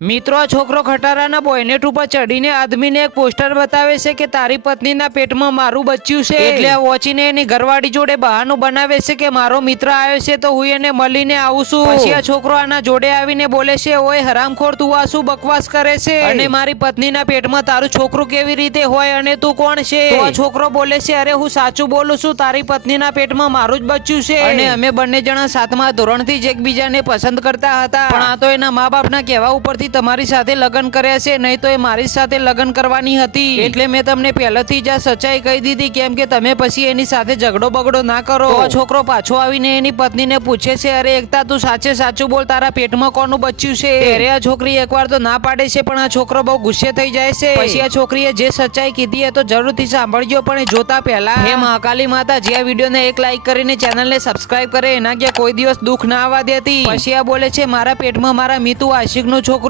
મિત્રો આ છોકરો ખટારાના બોયનેટ ઉપર ચડીને આદમીને એક પોસ્ટર બતાવે છે કે તારી પત્નીના પેટમાં મારું બચ્યું છે. એટલે વોચીને એની ઘરવાળી જોડે બહાનું બનાવે છે કે મારો મિત્ર આવ્યો છે તો હું એને મળીને આવું છું. પછી આ છોકરો આના જોડે આવીને બોલે છે ઓય હરામખોર તું આ શું બકવાસ કરે છે? અને મારી પત્નીના પેટમાં તારું છોકરું કેવી રીતે હોય અને તું કોણ છે? તો આ છોકરો બોલે છે અરે હું સાચું બોલું છું તારી પત્નીના પેટમાં મારું જ બચ્યું છે. અને અમે બંને જણા સાતમા ધોરણથી જ એકબીજાને પસંદ કરતા હતા. પણ આ તો એના મા બાપના કહેવા ઉપરથી તમારી સાથે લગ્ન કર્યા છે, નહીં તો એ મારી સાથે લગ્ન કરવાની હતી. એટલે મેં તમને પહેલેથી જ આ સચ્ચાઈ કહી દીધી કેમ કે તમે પછી એની સાથે ઝઘડો બગડો ના કરો. છોકરો પાછો આવીને એની પત્નીને પૂછે છે, અરે એકતા, તું સાચે સાચું બોલ, તારા પેટમાં કોનું બચ્યું છે? અરે આ છોકરી એકવાર તો ના પાડે છે, પણ આ છોકરો બહુ ગુસ્સે થઈ જાય છે. પછી આ છોકરીએ જે સચ્ચાઈ કીધી એ તો જરૂરથી સાંભળજો, પણ એ જોતા પહેલા હે મહાકાલી માતા, જે આ વિડીયોને એક લાઈક કરીને ચેનલને સબસ્ક્રાઇબ કરે, એના કે કોઈ દિવસ દુઃખ ના આવવા દેતી. પછી આ બોલે છે, મારા પેટમાં મારા મિતુ આશિકનું છોકરું